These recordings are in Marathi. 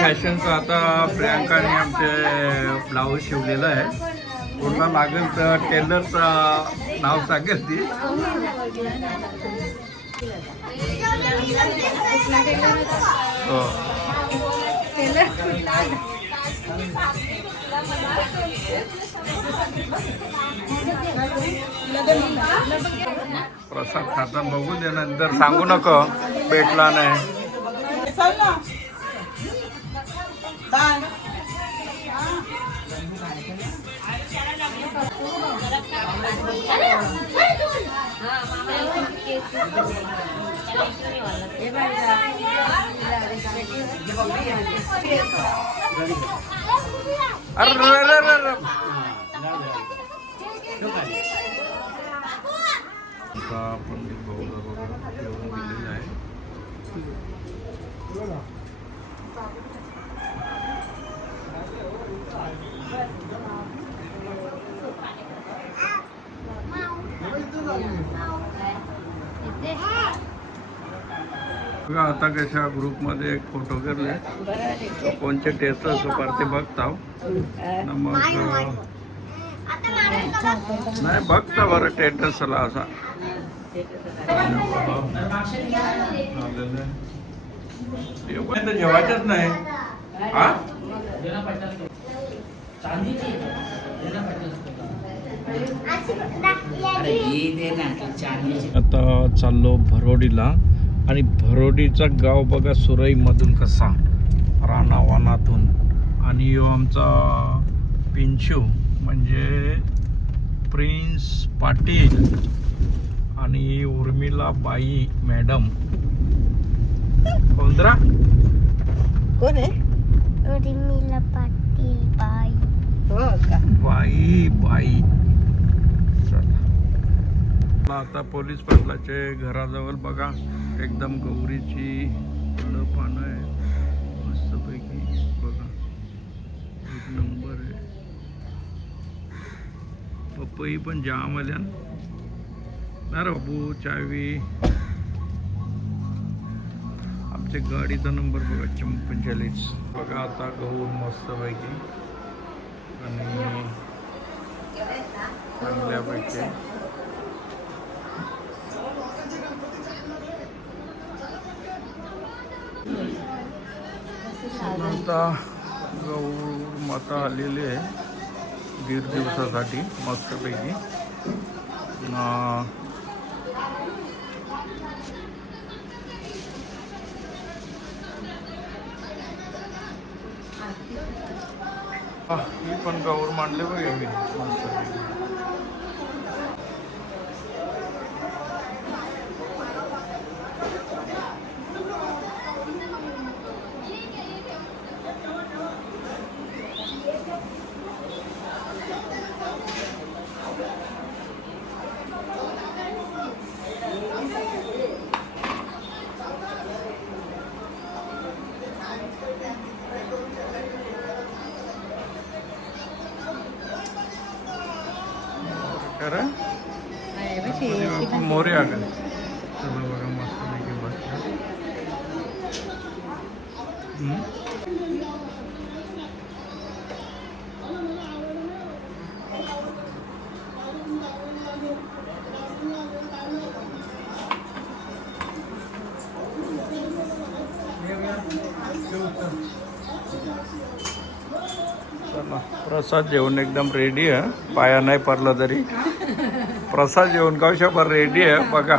फॅशनचं आता प्रियांकाने आमचे ब्लाऊज शिवलेलं आहे. कोणाला लागेल तर टेलरचं नाव सांगेल ती. हो. प्रसाद खाता बघू दे नंतर. सांगू नको. भेटला नाही. अरे. आता आपण जेवण दिलेलं आहे. बघा आता कशा ग्रुपमध्ये एक फोटो करले कोणचे टेस्ट असो पर ते बघता मग नाही बघता बरं टेटसला असा. जेवायचंच नाही. हा? आता चाललो भरोडीला आणि भरोडीचा गाव बघा सुरईमधून कसा रानावानातून. आणि यो आमचा पिंचू म्हणजे प्रिन्स पाटील. आणि उर्मिला बाई मॅडम कोणतरा कोण आहे? उर्मिला पाटील बाई. हो का? बाई बाई. आता पोलीस पाटलाचे घराजवळ बघा. एकदम गौरीची फुलं पानं आहे. मस्तपैकी बघा. एक नंबर आहे. पपई पण जाम आल्या ना रे बाबू चावी. आमच्या गाडीचा नंबर बघा पंचेचाळीस बघा आता गहू मस्तपैकी आणि चांगल्यापैकी. आता गहू माता आलेली आहे. दीड दिवसासाठी मस्तपैकी. ही पण गौर मांडले बघ मी करा. मोरे आ गए चला बघा मस्त पैकी बसल्या हम्म. चला प्रसाद जेवण एकदम रेडी आहे. पाया नाही पडला तरी. प्रसाद जेवण गावशाभर रेडी आहे बघा.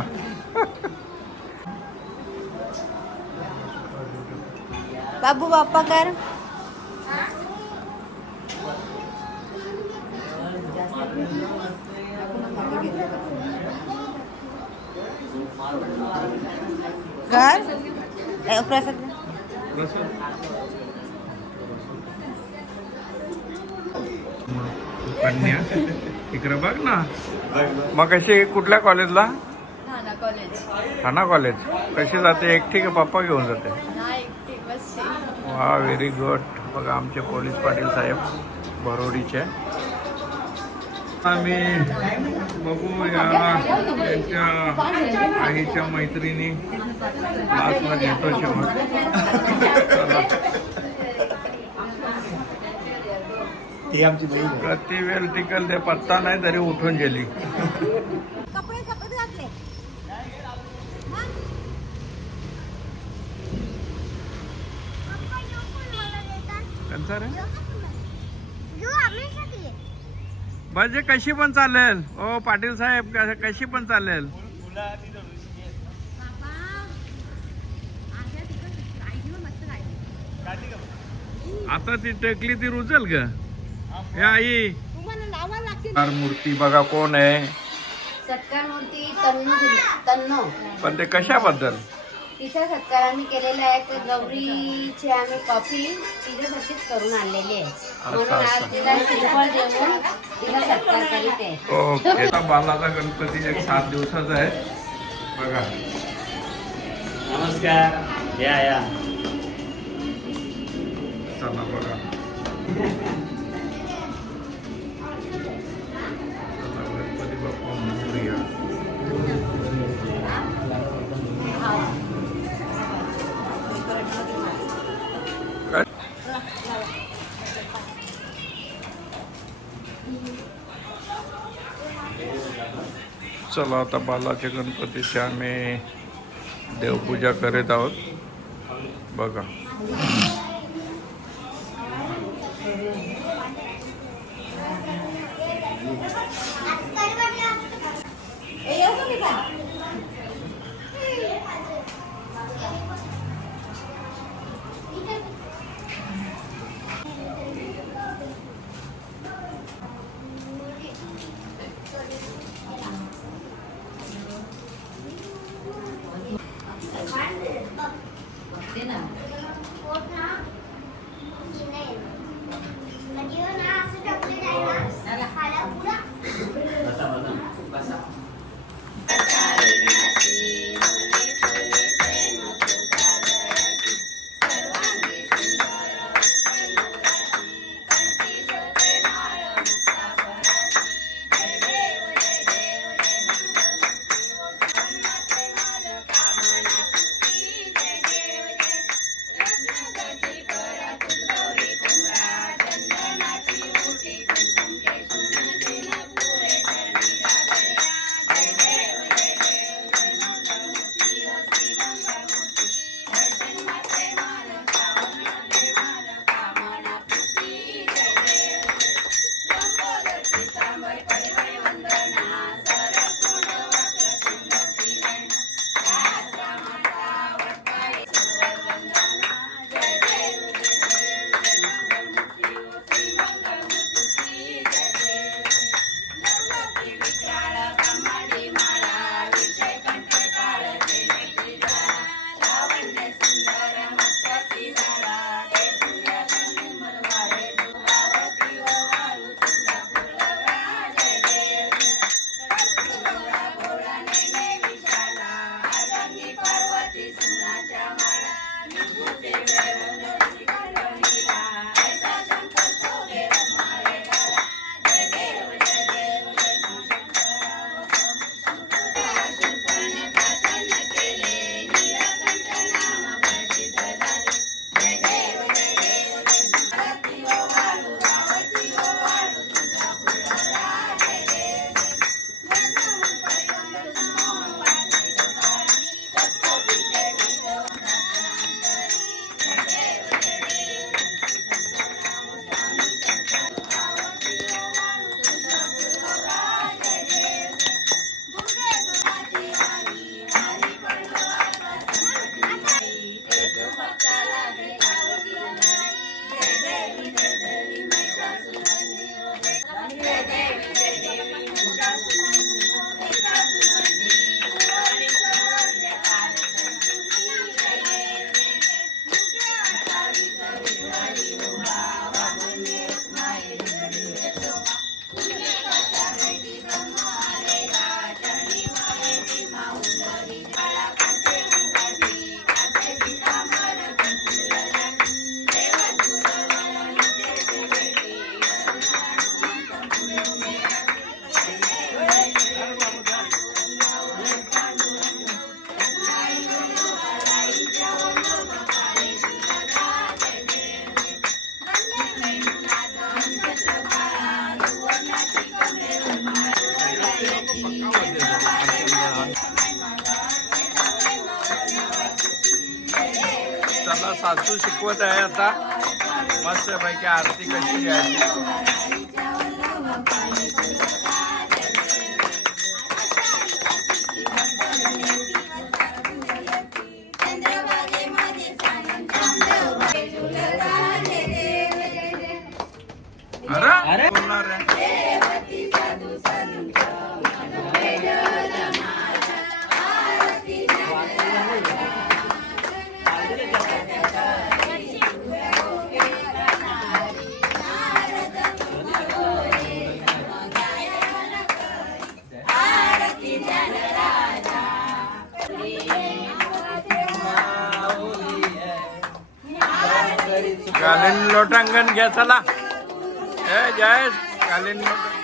बाबू बाप्पा कर. कर. ए, प्रसाद कन्या इकडे बघ ना. मग कशी कुठल्या कॉलेजला ठाणा कॉलेज कशी जाते? एकटी का पप्पा घेऊन जाते? वा व्हेरी गुड बघा आमचे पोलीस पाटील साहेब भरोडीचे आम्ही बघू या त्यांच्या आईच्या मैत्रिणी. क्लासला घेतो शेवट चला ही आमची बहीण आहे. प्रति वेळ टिकल ते पत्ता नाही तरी उठून गेली. कपडे कपडे घातले त्यांचा रे? म्हणजे कशी पण चालेल. ओ पाटील साहेब कशी पण चालेल. आता ती टेकली ती रुचल ग. हे आई. तुम्हाला लावा लागते फार मूर्ती बघा कोण आहे. सत्कार मूर्ती तन्नो पण ते कशाबद्दल? तिचा सत्कार आम्ही केलेला आहे तर गौरीची आम्ही कॉफी तिच्यासाठीच करून आणलेली आहे. म्हणून आज अच्छा. तिला श्रीफळ देऊन तिला सत्कार करीत आहे. ओके बालाचा गणपती एक सात दिवसाचा आहे. बघा. नमस्कार या या चला बघा. चला आता बालाच्या गणपतीची आम्ही देवपूजा करीत आहोत. बघा. त्यांना सासू शिकवत आहे आता. मस्त पैकी आरती कशी आहे अरे अरे बोलणार आहे. कालीन लोटांगण घ्या चला. जय जय कालीन लोटांगण.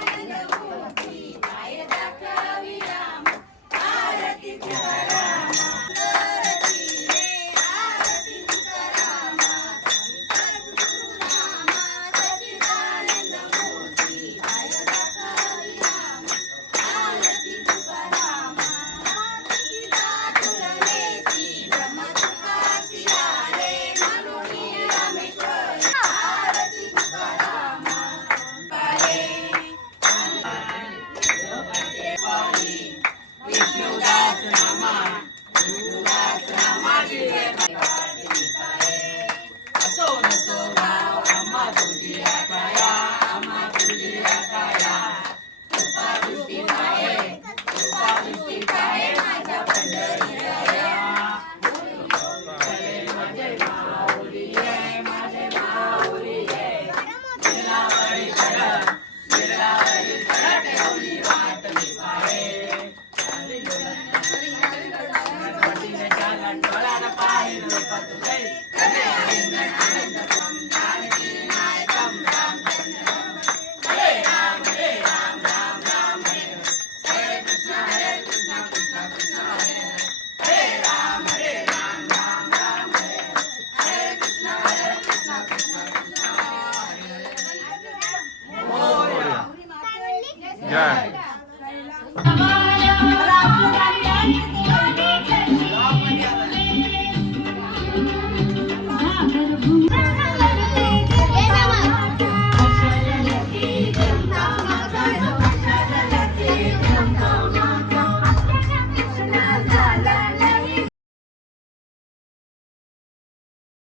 yeah.